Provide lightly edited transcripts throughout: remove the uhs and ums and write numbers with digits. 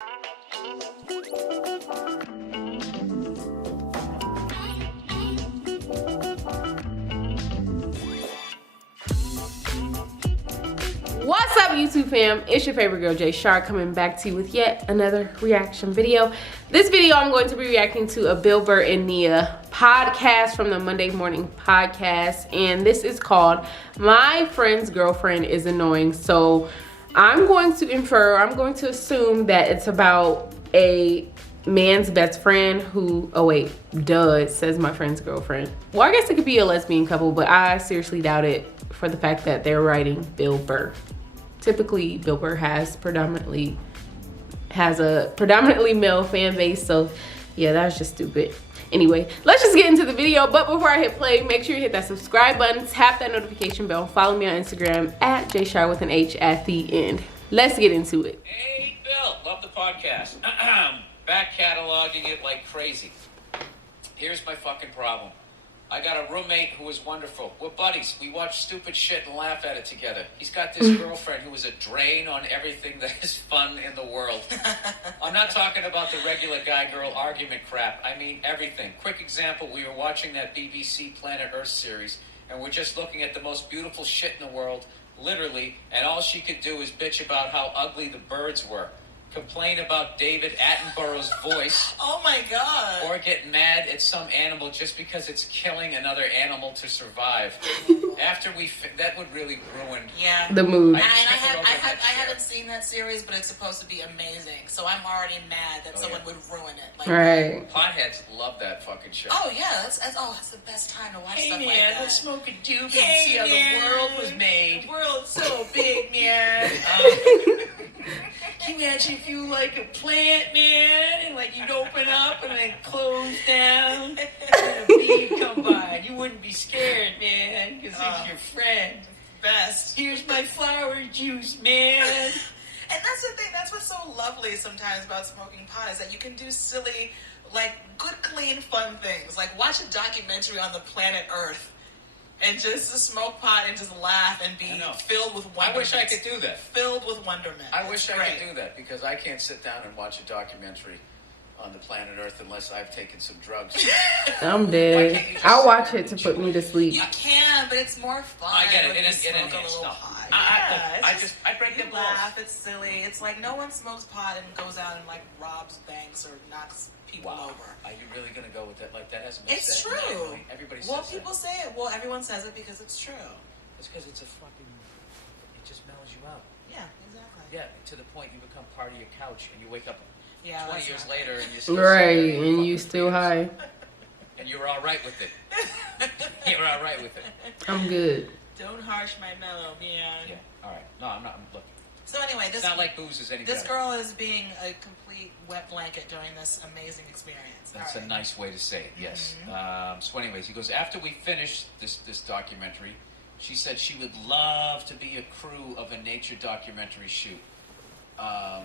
What's up, YouTube fam? It's your favorite girl, Jay Shark, coming back to you with yet another reaction video. This video, I'm going to be reacting to a Burr and Nia podcast from the Monday Morning Podcast, and this is called My Friend's Girlfriend is Annoying. So I'm going to assume that it's about a man's best friend who, oh wait, duh, it says my friend's girlfriend. Well, I guess it could be a lesbian couple, but I seriously doubt it for the fact that they're writing Burr. Typically, Burr has a predominantly male fan base, so yeah, that's just stupid. Anyway, let's just get into the video. But before I hit play, make sure you hit that subscribe button, tap that notification bell, follow me on Instagram at JShar with an H at the end. Let's get into it. Hey, Bill, love the podcast. Back cataloging it like crazy. Here's my fucking problem. I got a roommate who is wonderful. We're buddies. We watch stupid shit and laugh at it together. He's got this girlfriend who is a drain on everything that is fun in the world. I'm not talking about the regular guy-girl argument crap. I mean everything. Quick example, we were watching that BBC Planet Earth series, and we're just looking at the most beautiful shit in the world, literally, and all she could do is bitch about how ugly the birds were. Complain about David Attenborough's voice. Oh my god. Or get mad at some animal just because it's killing another animal to survive. After that would really ruin the mood. I haven't seen that series, but it's supposed to be amazing. So I'm already mad that someone would ruin it. Like, right. Potheads love that fucking show. Oh yeah, that's the best time to watch stuff like that. Let's smoke a doobie and see how the world was made. The world's so big, man. Can you imagine if you like a plant, man, and like you'd open up and then close down and a bee come by? You wouldn't be scared, man, because it's your friend. Best. Here's my flower juice, man. And that's the thing, that's what's so lovely sometimes about smoking pot, is that you can do silly, like, good, clean, fun things. Like, watch a documentary on the planet Earth and just smoke pot and just laugh and be filled with wonderment. I wish I could do that. Filled with wonderment. I wish I could do that, because I can't sit down and watch a documentary on the planet Earth unless I've taken some drugs. I'm dead. I'll watch it to put me to sleep. You can, but it's more fun. I get it. When It you smoke a enhances little stuff. pot. I break you the balls. laugh. It's silly. It's like no one smokes pot and goes out and like robs banks or knocks people over. Are you really gonna go with that? Like that hasn't been It's said. true. Everybody says Well, people say it. Well, everyone says it because it's true. It's because it's a fucking. It just mellows you out. Yeah, exactly. Yeah, to the point you become part of your couch and you wake up 20 that's years not later good. and you're still Right, and you still high. And you're all right with it. You're all right with it. I'm good. Don't harsh my mellow, man. Yeah. All right. No, I'm not. I'm looking. So anyway, It's not like booze is any this better. girl is being a complete wet blanket during this amazing experience. That's a nice way to say it. Yes. So, anyways, he goes, after we finished this documentary, she said she would love to be a crew of a nature documentary shoot. And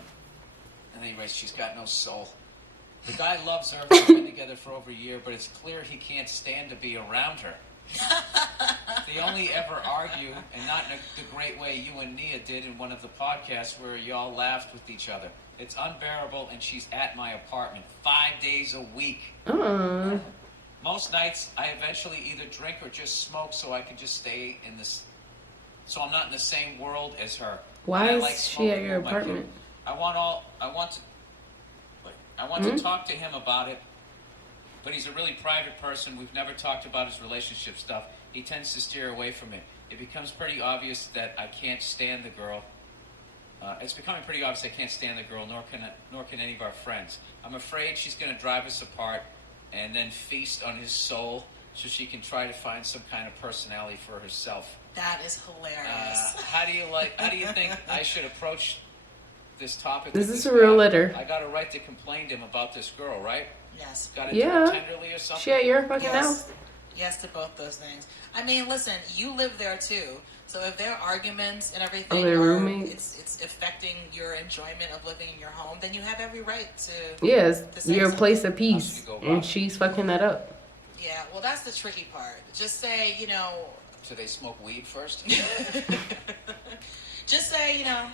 anyways, she's got no soul. The guy loves her. We've been together for over a year, but it's clear he can't stand to be around her. They only ever argue, and not in the great way you and Nia did in one of the podcasts where y'all laughed with each other. It's unbearable, and she's at my apartment 5 days a week. Most nights, I eventually either drink or just smoke so I can just stay in this. So I'm not in the same world as her. Why is she at your apartment? I want to talk to him about it, but he's a really private person. We've never talked about his relationship stuff. He tends to steer away from it. It becomes pretty obvious that I can't stand the girl. It's becoming pretty obvious I can't stand the girl, nor can any of our friends. I'm afraid she's going to drive us apart and then feast on his soul so she can try to find some kind of personality for herself. That is hilarious. How do you think I should approach this topic? This is a real letter. I got a right to complain to him about this girl, right? Yes. Got to do it tenderly or something? She at your fucking house? Yes to both those things. I mean, listen, you live there too. So if there are arguments and everything, it's affecting your enjoyment of living in your home, then you have every right to. Yes, your place of peace, and she's fucking that up. Yeah, well, that's the tricky part. Just say, you know. So they smoke weed first? Just say, you know,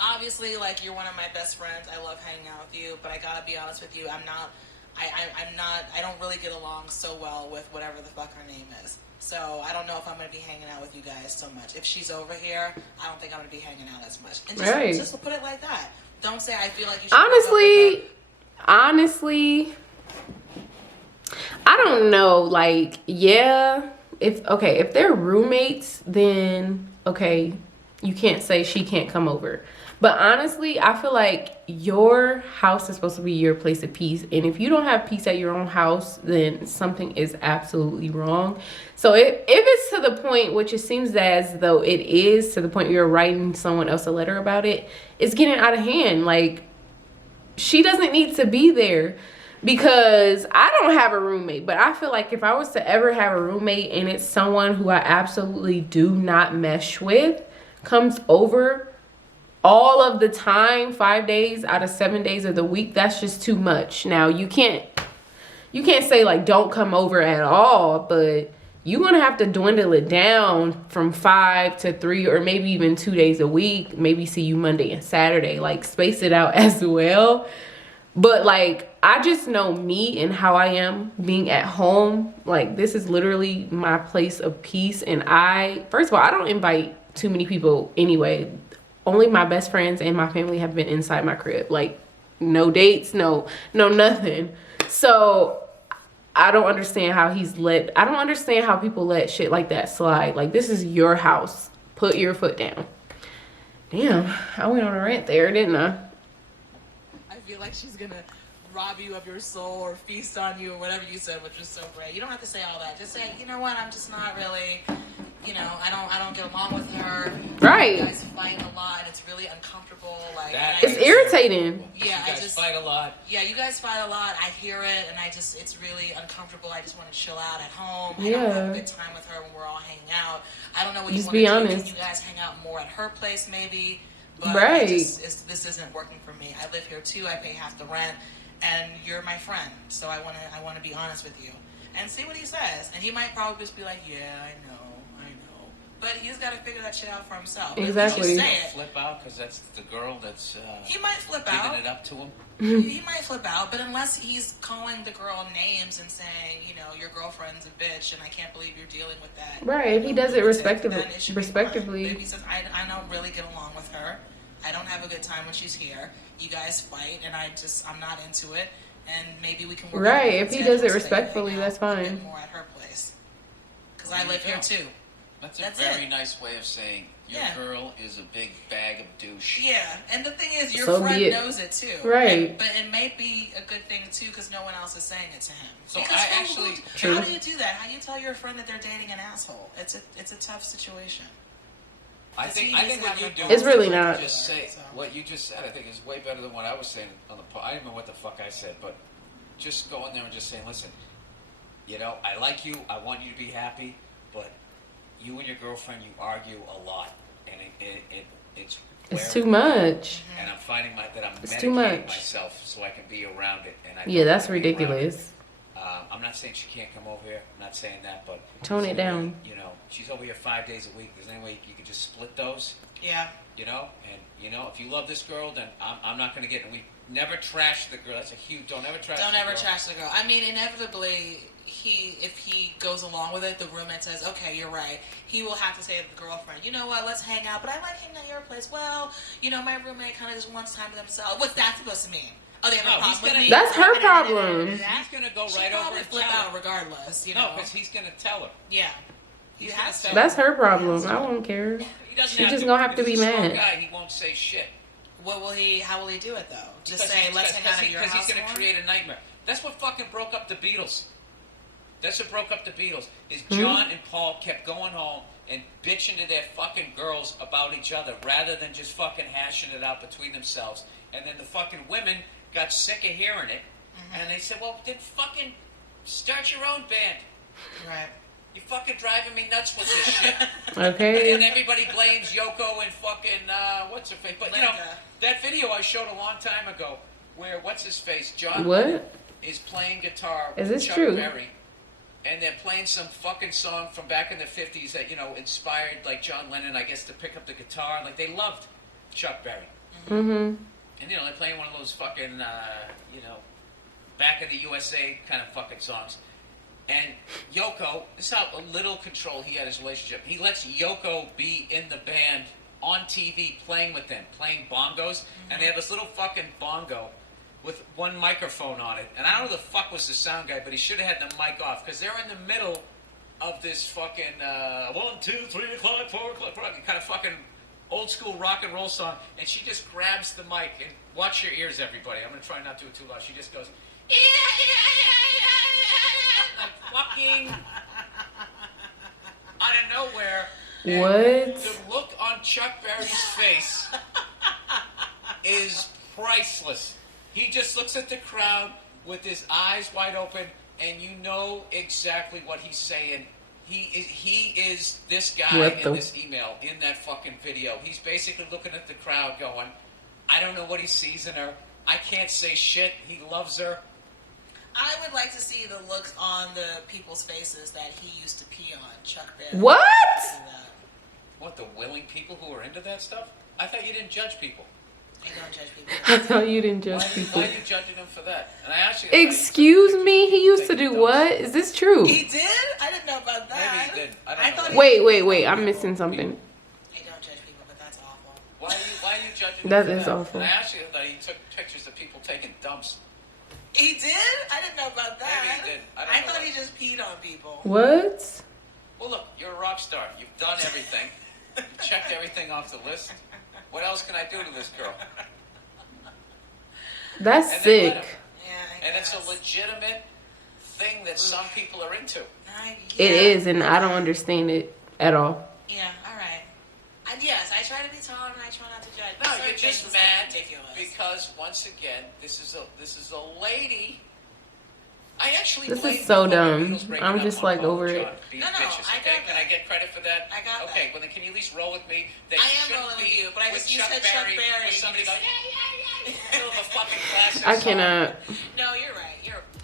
obviously, like, you're one of my best friends. I love hanging out with you, but I gotta be honest with you. I'm not. I don't really get along so well with whatever the fuck her name is. So I don't know if I'm gonna be hanging out with you guys so much. If she's over here, I don't think I'm gonna be hanging out as much. And just put it like that. Don't say I feel like you should. Honestly, I don't know. Like, yeah, if they're roommates, then okay, you can't say she can't come over. But honestly, I feel like your house is supposed to be your place of peace. And if you don't have peace at your own house, then something is absolutely wrong. So if it's to the point, which it seems as though it is, to the point you're writing someone else a letter about it, it's getting out of hand. Like, she doesn't need to be there. Because I don't have a roommate, but I feel like if I was to ever have a roommate and it's someone who I absolutely do not mesh with, comes over all of the time, 5 days out of 7 days of the week, that's just too much. Now you can't say like don't come over at all, but you're gonna have to dwindle it down from 5 to 3 or maybe even 2 days a week. Maybe see you Monday and Saturday, like space it out as well. But like, I just know me and how I am being at home. Like, this is literally my place of peace. And first of all, I don't invite too many people anyway. Only my best friends and my family have been inside my crib. Like, no dates, no nothing. So I don't understand how I don't understand how people let shit like that slide. Like, this is your house. Put your foot down. Damn, I went on a rant there, didn't I? I feel like she's gonna rob you of your soul or feast on you or whatever you said, which was so great. You don't have to say all that. Just say, you know what, I'm just not really, I don't get along with her. Right. You guys fight a lot and it's really uncomfortable. Like, it's irritating. Yeah, you guys fight a lot. Yeah, you guys fight a lot. I hear it and it's really uncomfortable. I just want to chill out at home. I don't have a good time with her when we're all hanging out. I don't know what you want to do. Honest. Can you guys hang out more at her place maybe? But this isn't working for me. I live here too. I pay half the rent, and you're my friend. So I want to be honest with you, and see what he says. And he might probably just be like, "Yeah, I know." But he's got to figure that shit out for himself. Exactly. He might flip out because that's the girl that's. He might flip out. Giving it up to him. He might flip out, but unless he's calling the girl names and saying, your girlfriend's a bitch, and I can't believe you're dealing with that. Right. If he does it respectively. Maybe he says, I don't really get along with her. I don't have a good time when she's here. You guys fight, and I'm not into it. And maybe we can work. Right. If he does it respectfully, that's fine. More at her place, because I live here too. That's a very nice way of saying your girl is a big bag of douche. Yeah, and the thing is, your friend knows it too. Right. But it may be a good thing too, because no one else is saying it to him. So because how do you do that? How do you tell your friend that they're dating an asshole? It's a tough situation. I think what you do. It's really not. Just say what you just said. I think is way better than what I was saying on the. I don't know what the fuck I said, but just go in there and just say, listen, I like you. I want you to be happy, but you and your girlfriend, you argue a lot, and it's too much. And I'm finding that I'm medicating myself so I can be around it. And that's ridiculous. I'm not saying she can't come over here. I'm not saying that, but tone it down. She's over here 5 days a week. There's any way you could just split those? Yeah. And if you love this girl, then I'm not going to get. And we never trash the girl. That's a huge. Don't ever trash. Trash the girl. I mean, inevitably, if he goes along with it, the roommate says, "Okay, you're right." He will have to say to the girlfriend, "You know what? Let's hang out." But I like hanging at your place. Well, my roommate kind of just wants time to themselves. What's that supposed to mean? Oh, they have a problem with me? That's her problem. He's gonna go right over and flip out regardless. No, because he's gonna tell her. Yeah. That's her problem. I won't care. She's just gonna have to be mad. He won't say shit. How will he do it though? Just say, let's hang out at your house. Because he's gonna create a nightmare. That's what fucking broke up the Beatles. Is John and Paul kept going home and bitching to their fucking girls about each other rather than just fucking hashing it out between themselves. And then the fucking women got sick of hearing it, and they said, well, then fucking start your own band. Right. You're fucking driving me nuts with this shit. Okay. And everybody blames Yoko and fucking, what's her face? But, that video I showed a long time ago where, what's his face? John is playing guitar with Chuck Berry. And they're playing some fucking song from back in the 50s that, inspired, like, John Lennon, I guess, to pick up the guitar. Like, they loved Chuck Berry. Mm-hmm. And, you know, they're playing one of those fucking, you know, back in the USA kind of fucking songs. And Yoko, this is how little control he had his relationship. He lets Yoko be in the band on TV playing with them, playing bongos. And they have this little fucking bongo with one microphone on it. And I don't know who the fuck was the sound guy, but he should have had the mic off. Because they're in the middle of this fucking 1, 2, 3 o'clock, 4 o'clock, kind of fucking old school rock and roll song. And she just grabs the mic. And watch your ears, everybody. I'm going to try not to do it too loud. She just goes, like fucking out of nowhere. And What? the look on Chuck Berry's face is priceless. He just looks at the crowd with his eyes wide open, and you know exactly what he's saying. He is this guy What in the- this email, in that fucking video. He's basically looking at the crowd going, I don't know what he sees in her. I can't say shit. He loves her. I would like to see the looks on the people's faces that he used to pee on, Chuck Berry. What? What, the willing people who are into that stuff? I thought you didn't judge people. I don't judge people. I thought you didn't Why judge are you, people. why are you judging him for that? And I actually Excuse me? He used to do what? Is this true? He did? I didn't know about that. Maybe he did. I don't know. thought Wait. I'm missing something. I don't judge people, but that's awful. Why are you judging him That for is that? awful. And I actually thought he took pictures of people taking dumps. He did? I didn't know about that. Maybe he did. I don't know thought that. he just peed on people. What? Well, look, you're a rock star. You've done everything. You checked everything off the list. What else can I do to this girl? That's And they let sick. him. Yeah, And it's a legitimate thing that some people are into. It is, and I don't understand it at all. Yeah, all right. Yes, I try to be tolerant and I try not to judge. No, Certain you're just things are mad ridiculous. because once again, this is a lady. I actually This blame is so the dumb. Beatles breaking I'm up just, on like, Paul over and it. John being No, bitches, I okay? got Can that. I get credit for that? I got Okay, that. well then can you at least roll with me that I you am shouldn't rolling be with you, but I with just- you Chuck said Chuck Berry, Berry, with you somebody just- going, middle of a fucking classic I song. cannot. No, you're right.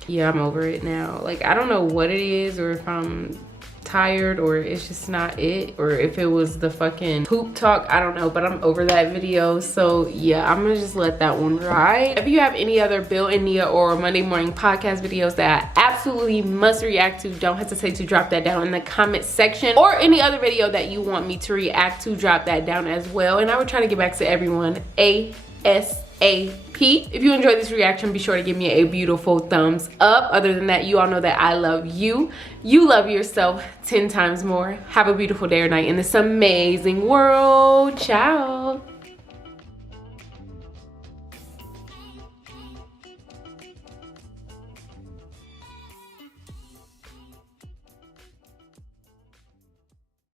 Yeah, I'm over it now. Like, I don't know what it is, or if I'm tired, or it's just not it, or if it was the fucking poop talk. I don't know, but I'm over that video. So yeah, I'm gonna just let that one ride. If you have any other Bill and Nia or Monday morning podcast videos that I absolutely must react to, don't hesitate to drop that down in the comment section, or any other video that you want me to react to, drop that down as well, and I would try to get back to everyone ASAP. If you enjoyed this reaction, be sure to give me a beautiful thumbs up. Other than that, you all know that I love you. You love yourself 10 times more. Have a beautiful day or night in this amazing world. Ciao.